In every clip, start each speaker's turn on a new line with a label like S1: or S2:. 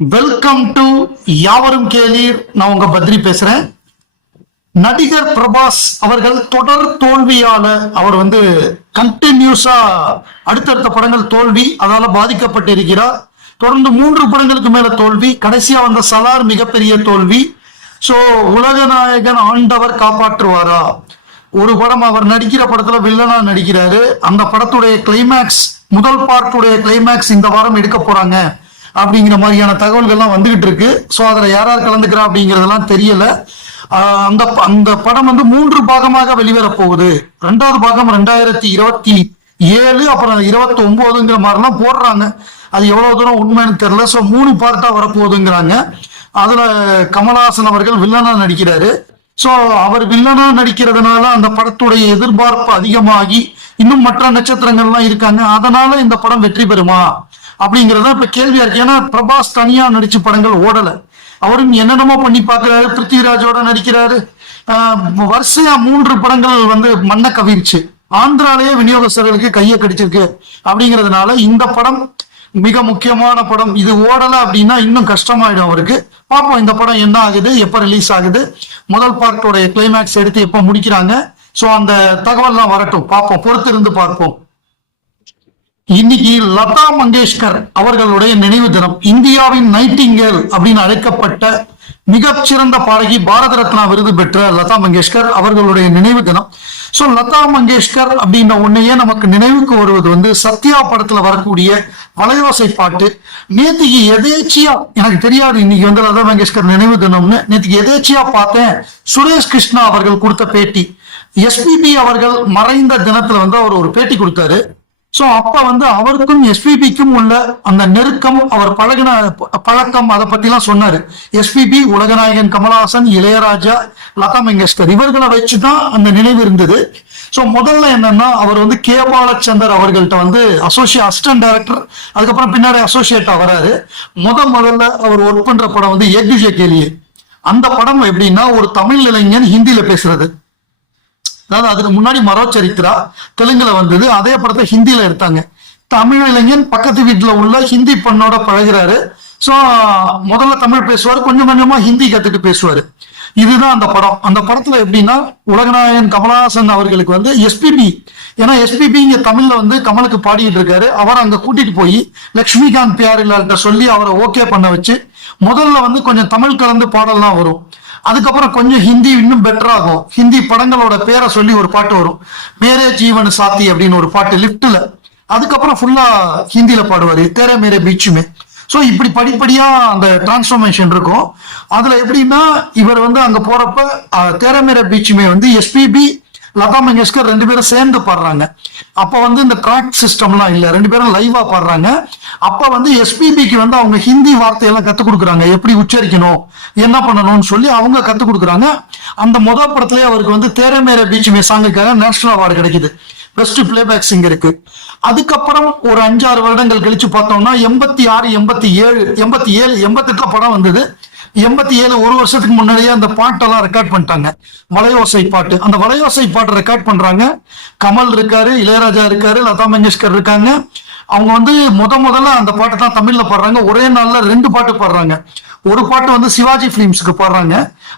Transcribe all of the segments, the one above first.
S1: Welcome to யாவரும் கேளீர். நான் உங்க பத்ரி பேசுறேன். நடிகர் பிரபாஸ் அவர்கள் தொடர் தோல்வியால அவர் வந்து கண்டினியூஸா அடுத்தடுத்த படங்கள் தோல்வி அதால பாதிக்கப்பட்டிருக்கிறார். தொடர்ந்து மூன்று படங்களுக்கு மேல தோல்வி கடைசியா வந்த சலார் மிகப்பெரிய தோல்வி. சோ உலகநாயகன் ஆண்டவர் காப்பாற்றுவாரா? ஒரு படம் அவர் நடிக்கிற படத்துல வில்லனா நடிக்கிறாரு. அந்த படத்துடைய கிளைமேக்ஸ் முதல் பார்ட்டுடைய கிளைமேக்ஸ் இந்த வாரம் எடுக்க போறாங்க. அப்படிங்கிற மாதிரியான தகவல்கள்லாம் வந்துகிட்டு இருக்கு. ஸோ அதில் யார் யார் கலந்துக்கிறா அப்படிங்கிறதெல்லாம் தெரியல. அந்த ப- அந்த படம் வந்து மூன்று பாகமாக வெளிவரப் போகுது. ரெண்டாவது பாகம் ரெண்டாயிரத்தி இருபத்தி ஏழு அப்புறம் இருபத்தி ஒன்பதுங்கிற மாதிரிலாம் போடுறாங்க. அது எவ்வளவு தூரம் உண்மைன்னு தெரியல. ஸோ மூணு பார்ட்டா வரப்போகுதுங்கிறாங்க. அதுல கமலஹாசன் அவர்கள் வில்லனா நடிக்கிறாரு. ஸோ அவர் வில்லனா நடிக்கிறதுனால அந்த படத்துடைய எதிர்பார்ப்பு அதிகமாகி இன்னும் மற்ற நட்சத்திரங்கள்லாம் இருக்காங்க. அதனால இந்த படம் வெற்றி பெறுமா? அப்படிங்கறத இப்ப கேள்வியா இருக்கு. ஏன்னா பிரபாஸ் தனியா நடிச்ச படங்கள் ஓடல. அவரும் என்னென்னமோ பண்ணி பார்க்கறாரு. பிருத்திவிராஜோட நடிக்கிறாரு. ஆஹ் வரிசையா மூன்று படங்கள் வந்து மண்ணை கவிர்ச்சு. ஆந்திராலேயே விநியோகஸ்தர்களுக்கு கையை கடிச்சிருக்கு அப்படிங்கிறதுனால இந்த படம் மிக முக்கியமான படம். இது ஓடல அப்படின்னா இன்னும் கஷ்டமாயிடும் அவருக்கு. பார்ப்போம் இந்த படம் என்ன ஆகுது எப்ப ரிலீஸ் ஆகுது. முதல் பார்ட்டோட கிளைமேக்ஸ் எடுத்து எப்ப முடிக்கிறாங்க. ஸோ அந்த தகவல்லாம் வரட்டும். பார்ப்போம் பொறுத்திருந்து பார்ப்போம். இன்னைக்கு லதா மங்கேஷ்கர் அவர்களுடைய நினைவு தினம் இந்தியாவின் நைட்டிங்கேல் அப்படின்னு அழைக்கப்பட்ட மிகச்சிறந்த பாடகி பாரத ரத்னா விருது பெற்ற லதா மங்கேஷ்கர் அவர்களுடைய நினைவு தினம். ஸோ லதா மங்கேஷ்கர் அப்படின்ற உன்னையே நமக்கு நினைவுக்கு வருவது வந்து சத்யா படத்துல வரக்கூடிய வளையோசை பாட்டு. நேத்திக்கு எதேச்சியா எனக்கு தெரியாது இன்னைக்கு வந்து லதா மங்கேஷ்கர் நினைவு தினம்னு. நேத்திக்கு எதேச்சியா பார்த்தேன். சுரேஷ் கிருஷ்ணா அவர்கள் கொடுத்த பேட்டி. எஸ்பிபி அவர்கள் மறைந்த தினத்துல வந்து அவர் ஒரு பேட்டி கொடுத்தாரு. சோ அப்ப வந்து அவருக்கும் எஸ்பிபிக்கும் உள்ள அந்த நெருக்கம் அவர் பழகின பழக்கம் அதை பத்தி எல்லாம் சொன்னாரு எஸ்பிபி உலகநாயகன் கமலஹாசன் இளையராஜா லதா மங்கேஷ்கர் இவர்களை வச்சுதான் அந்த நினைவு இருந்தது. சோ முதல்ல என்னன்னா அவர் வந்து கே பாலச்சந்தர் அவர்கள்ட்ட வந்து அசோசியேட் அசிஸ்டன்ட் டைரக்டர் அதுக்கப்புறம் பின்னாடி அசோசியேட்டா வராரு. முத முதல்ல அவர் ஒர்க் பண்ற படம் வந்து ஏகுஜே கேலியே. அந்த படம் எப்படின்னா ஒரு தமிழ் இளைஞன் ஹிந்தியில பேசுறது. அதாவது அதுக்கு முன்னாடி மரோ சரித்திரா தெலுங்குல வந்தது. அதே படத்தை ஹிந்தியில எடுத்தாங்க. தமிழ் இளைஞன் பக்கத்து வீட்டுல உள்ள ஹிந்தி பெண்ணோட பழகுறாரு. ஸோ முதல்ல தமிழ் பேசுவார். கொஞ்சம் கொஞ்சமா ஹிந்தி கத்துட்டு பேசுவாரு. இதுதான் அந்த படம். அந்த படத்துல எப்படின்னா உலகநாயகன் கமலஹாசன் அவர்களுக்கு வந்து எஸ்பிபி ஏன்னா எஸ்பிபி இங்க தமிழ்ல வந்து கமலுக்கு பாடிட்டு இருக்காரு. அவரை அங்க கூட்டிட்டு போய் லட்சுமிகாந்த் பியாரிலால்கிட்ட சொல்லி அவரை ஓகே பண்ண வச்சு முதல்ல வந்து கொஞ்சம் தமிழ் கலந்து பாடல்லாம் வரும். அதுக்கப்புறம் கொஞ்சம் ஹிந்தி இன்னும் பெட்டர் ஆகும். ஹிந்தி படங்களோட பேரை சொல்லி ஒரு பாட்டு வரும். மேரே ஜீவன் சாத்தி அப்படின்னு ஒரு பாட்டு லிப்ட்ல அதுக்கப்புறம் ஃபுல்லா ஹிந்தியில பாடுவாரு. தேரே மேரே பீச்சுமே. ஸோ இப்படி படிப்படியா அந்த டிரான்ஸ்ஃபர்மேஷன் இருக்கும். அதுல எப்படின்னா இவர் வந்து அங்க போறப்ப தேரமேர பீச்சுமே வந்து எஸ்பிபி லதா மங்கேஷ்கர் ரெண்டு பேரும் சேர்ந்து பாடுறாங்க. அப்ப வந்து இந்த ட்ராக் சிஸ்டம்லாம் இல்லை. ரெண்டு பேரும் லைவா பாடுறாங்க. அப்ப வந்து எஸ்பிபிக்கு வந்து அவங்க ஹிந்தி வார்த்தையெல்லாம் கற்றுக் கொடுக்குறாங்க. எப்படி உச்சரிக்கணும்? என்ன பண்ணணும்னு சொல்லி அவங்க கற்றுக் கொடுக்குறாங்க. அந்த முத படத்துலயே அவருக்கு வந்து தேரே மேரே பீச் மே சாங்குக்காக நேஷனல் அவார்டு கிடைக்குது. பெஸ்ட் பிளேபேக் சிங்கருக்கு அதுக்கப்புறம் ஒரு அஞ்சாறு வருடங்கள் கழிச்சு பார்த்தோம்னா எண்பத்தி ஆறு எண்பத்தி ஏழு எண்பத்தி ஏழு எண்பத்தெட்டுல படம் வந்தது. எண்பத்தி ஏழு ஒரு வருஷத்துக்கு முன்னாடியே அந்த பாட்டெல்லாம் ரெக்கார்ட் பண்ணிட்டாங்க. வளையோசை பாட்டு. அந்த வளையோசை பாட்டு ரெக்கார்ட் பண்றாங்க. கமல் இருக்காரு இளையராஜா இருக்காரு லதா மங்கேஷ்கர் இருக்காங்க. அவங்க வந்து முத முதல்ல அந்த பாட்டை தான் தமிழ்ல பாடுறாங்க. ஒரே நாள்ல ரெண்டு பாட்டு பாடுறாங்க. ஒரு பாட்டு வந்து சிவாஜி பிலிம்ஸுக்கு பாடுறாங்க.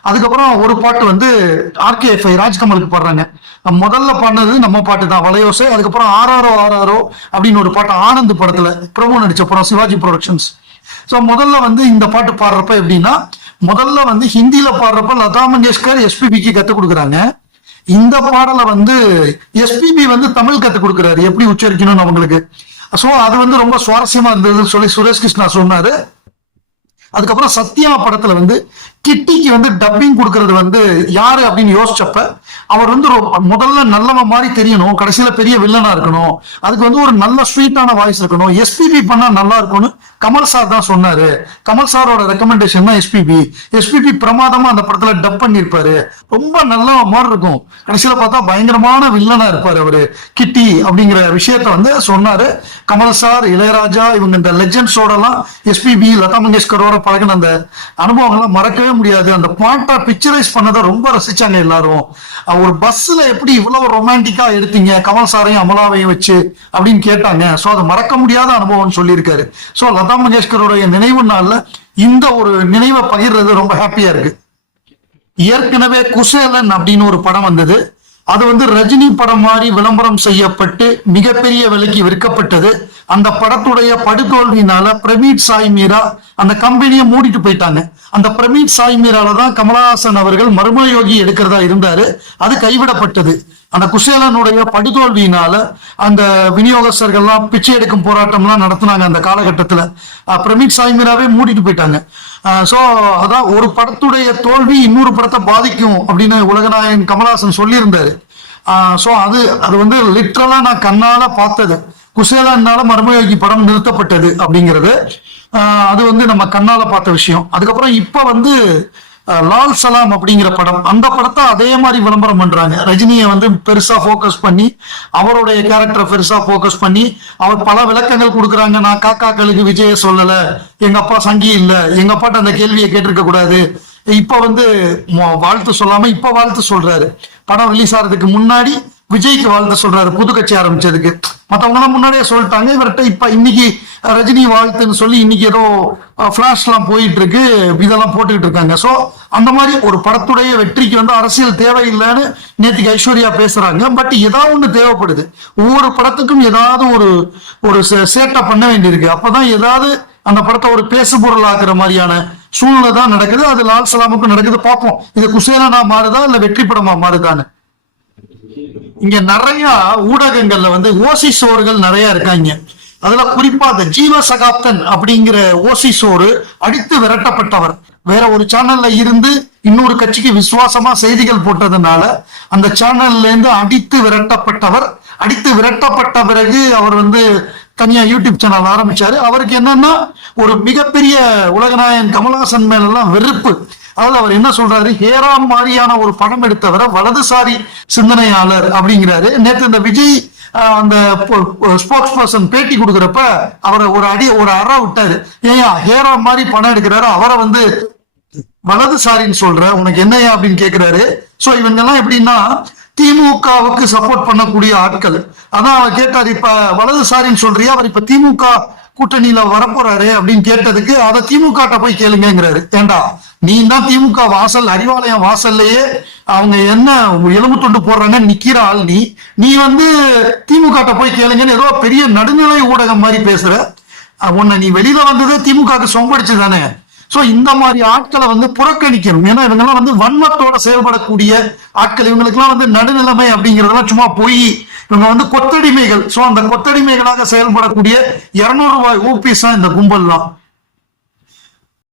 S1: அதுக்கப்புறம் ஒரு பாட்டு வந்து ஆர்கேஎஃப்ஐ ராஜ்கமலுக்கு பாடுறாங்க. முதல்ல பாடினது நம்ம பாட்டு தான் வளையோசை. அதுக்கப்புறம் ஆர்ஆர்ஓ ஆர்ஆர்ஓ அப்படின்னு ஒரு பாட்டு ஆனந்த் படத்துல பிரபு நடிச்ச படம் சிவாஜி ப்ரொடக்ஷன்ஸ் ஸோ முதல்ல வந்து இந்த பாட்டு பாடுறப்ப எப்படின்னா முதல்ல வந்து ஹிந்தியில பாடுறப்ப லதா மங்கேஷ்கர் எஸ்பிபிக்கு கத்துக் கொடுக்குறாங்க. இந்த பாடலை வந்து எஸ்பிபி வந்து தமிழ் கத்துக் கொடுக்குறாரு. எப்படி உச்சரிக்கணும்னு அவங்களுக்கு. ஸோ அது வந்து ரொம்ப சுவாரஸ்யமா இருந்ததுன்னு சொல்லி சுரேஷ் கிருஷ்ணா சொன்னாரு. அதுக்கப்புறம் சத்யா படத்துல வந்து கிட்டிக்கு வந்து டப்பிங் கொடுக்கறது வந்து யாரு அப்படின்னு யோசிச்சப்ப அவர் வந்து முதல்ல நல்லவன் மாதிரி தெரியணும் கடைசியில பெரிய வில்லனா இருக்கணும். அதுக்கு வந்து ஒரு நல்ல ஸ்வீட்டான வாய்ஸ் இருக்கணும். எஸ்பிபி பண்ணா நல்லா இருக்கும்னு கமல் சார் தான் சொன்னாரு. கமல் சாரோட ரெக்கமெண்டேஷன் தான் எஸ்பிபி எஸ்பிபி பிரமாதமா அந்த படத்துல டப் பண்ணியிருப்பாரு. ரொம்ப நல்ல மாதிரி இருக்கும். கடைசியில பார்த்தா பயங்கரமான வில்லனா இருப்பாரு அவரு. கிட்டி அப்படிங்கிற விஷயத்த வந்து சொன்னாரு. கமல் சார் இளையராஜா இவங்க இந்த லெஜண்ட்ஸோட எல்லாம் எஸ்பிபி லதா மங்கேஷ்கரோட பழகின அந்த அனுபவங்கள்லாம் மறக்கவே மறக்கவே முடியாது. அந்த பாட்டை பிக்சரைஸ் பண்ணதை ரொம்ப ரசிச்சாங்க எல்லாரும். ஒரு பஸ்ல எப்படி இவ்வளவு ரொமான்டிக்கா எடுத்தீங்க? கமல் சாரையும் அமலாவையும் வச்சு அப்படின்னு கேட்டாங்க. சோ அது மறக்க முடியாத அனுபவம்னு சொல்லியிருக்காரு. சோ லதா மங்கேஷ்கருடைய நினைவு நாள்ல இந்த ஒரு நினைவை பகிர்றது ரொம்ப ஹாப்பியா இருக்கு. ஏற்கனவே குசேலன் அப்படின்னு ஒரு படம் வந்தது. அது வந்து ரஜினி படம் மாதிரி விளம்பரம் செய்யப்பட்டு மிகப்பெரிய விலைக்கு விற்கப்பட்டது. அந்த படத்துடைய படுதோல்வினால பிரமீட் சாய் மீரா அந்த கம்பெனியை மூடிட்டு போயிட்டாங்க. அந்த பிரமீட் சாய் மீரால தான் கமலஹாசன் அவர்கள் மர்மயோகி எடுக்கிறதா இருந்தாரு. அது கைவிடப்பட்டது. அந்த குசேலனுடைய படுதோல்வியினால அந்த விநியோகஸ்தர்கள்லாம் பிச்சை எடுக்கும் போராட்டம்லாம் நடத்தினாங்க அந்த காலகட்டத்தில். அஹ் பிரமித் சாய்மீராவே மூடிட்டு போயிட்டாங்க. ஸோ அதான் ஒரு படத்துடைய தோல்வி இன்னொரு படத்தை பாதிக்கும் அப்படின்னு உலகநாயகன் கமலஹாசன் சொல்லியிருந்தாரு. ஸோ அது அது வந்து லிட்ரலாக நான் கண்ணால் பார்த்தது. குசேலனால மர்மயோகி படம் நிறுத்தப்பட்டது அப்படிங்கிறது அது வந்து நம்ம கண்ணால பார்த்த விஷயம். அதுக்கப்புறம் இப்ப வந்து லால் சலாம் அப்படிங்கிற படம் அந்த படத்தை அதே மாதிரி விளம்பரம் பண்றாங்க. ரஜினியை வந்து பெருசா ஃபோக்கஸ் பண்ணி அவருடைய கேரக்டரை பெருசா ஃபோக்கஸ் பண்ணி அவர் பல விளக்கங்கள் கொடுக்குறாங்க. நான் காக்காக்களுக்கு விஜய சொல்லல எங்க அப்பா சங்கி இல்ல எங்க அப்பாட்ட அந்த கேள்வியை கேட்டிருக்க கூடாது. இப்ப வந்து மொ- வாழ்த்து சொல்லாம இப்ப வாழ்த்து சொல்றாரு. படம் ரிலீஸ் ஆகிறதுக்கு முன்னாடி விஜய்க்கு வாழ்த்து சொல்றாரு. புது கட்சி ஆரம்பிச்சதுக்கு. மத்தவங்க எல்லாம் முன்னாடியே சொல்லிட்டாங்க. இவர்கிட்ட இப்ப இன்னைக்கு ரஜினி வாழ்த்துன்னு சொல்லி இன்னைக்கு ஏதோ பிளாஷ் எல்லாம் போயிட்டு இருக்கு இதெல்லாம் போட்டுக்கிட்டு இருக்காங்க. சோ அந்த மாதிரி ஒரு படத்துடைய வெற்றிக்கு வந்து அரசியல் தேவையில்லைன்னு நேற்றுக்கு ஐஸ்வர்யா பேசுறாங்க. பட் ஏதாவது ஒண்ணு தேவைப்படுது. ஒவ்வொரு படத்துக்கும் ஏதாவது ஒரு ஒரு சேட்டை பண்ண வேண்டியிருக்கு. அப்பதான் ஏதாவது அந்த படத்தை ஒரு பேசு பொருள் ஆக்குற மாதிரியான சூழ்நிலை தான் நடக்குது. அது லால் சலாமுக்கும் நடக்குது. பார்ப்போம். இது குசேலனா மாறுதா? இல்ல வெற்றி படமா மாறுதான்னு. இங்க நிறைய ஊடகங்கள்ல வந்து ஓசி சோறுகள் நிறைய இருக்காங்க. அதுல குறிப்பா அந்த ஜீவ சகாப்தன் அப்படிங்கிற ஓசி சோறு அடித்து விரட்டப்பட்டவர். வேற ஒரு சேனல்ல இருந்து இன்னொரு கட்சிக்கு விசுவாசமா செய்திகள் போட்டதுனால அந்த சேனல்ல இருந்து அடித்து விரட்டப்பட்டவர். அடித்து விரட்டப்பட்ட பிறகு அவர் வந்து தனியா யூடியூப் சேனல் ஆரம்பிச்சாரு. அவருக்கு என்னன்னா ஒரு மிகப்பெரிய உலகநாயகன் கமல்ஹாசன் மேல எல்லாம் வெறுப்பு. அதாவது அவர் என்ன சொல்றாரு? ஹேராம் மாதிரியான ஒரு படம் எடுத்தவரை வலதுசாரி சிந்தனையாளர் அப்படிங்கிறாரு. நேற்று இந்த விஜய் ஆஹ், அந்த ஸ்போக்ஸ் பர்சன் பேட்டி கொடுக்குறப்ப அவரை ஒரு அடி ஒரு அற விட்டாரு. ஏன் ஹேராம் மாதிரி படம் எடுக்கிறாரு. அவரை வந்து வலதுசாரின்னு சொல்ற உனக்கு என்னையா அப்படின்னு கேக்குறாரு. சோ இவங்க எல்லாம் எப்படின்னா திமுகவுக்கு சப்போர்ட் பண்ணக்கூடிய ஆட்கள். அதான் அவர் கேட்டாரு இப்ப வலதுசாரின்னு சொல்றியா? அவர் இப்ப திமுக கூட்டணியில வரப்போறாரு அப்படின்னு கேட்டதுக்கு அதை திமுக போய் கேளுங்கிறாரு ஏண்டா? நீ தான் திமுக வாசல் அறிவாலயம் வாசல்லையே அவங்க என்ன எலும்பு துண்டு போடுறாங்க? நிக்கிற ஆள் நீ. நீ வந்து திமுக போய் கேளுங்கன்னு ஏதோ பெரிய நடுநிலை ஊடகம் மாதிரி பேசுற. உன்னை நீ வெளியில வந்தது திமுக சொம்படிச்சு தானே சோ இந்த மாதிரி ஆட்களை வந்து புறக்கணிக்கணும். ஏன்னா இவங்கெல்லாம் வந்து வன்மத்தோட செயல்படக்கூடிய ஆட்கள். இவங்களுக்கெல்லாம் வந்து நடுநிலைமை அப்படிங்கறதெல்லாம் சும்மா போய். இவங்க வந்து கொத்தடிமைகள். சோ அந்த கொத்தடிமைகளாக செயல்படக்கூடிய இருநூறு ரூபாய் ஊபிஸ் தான் இந்த கும்பல் தான்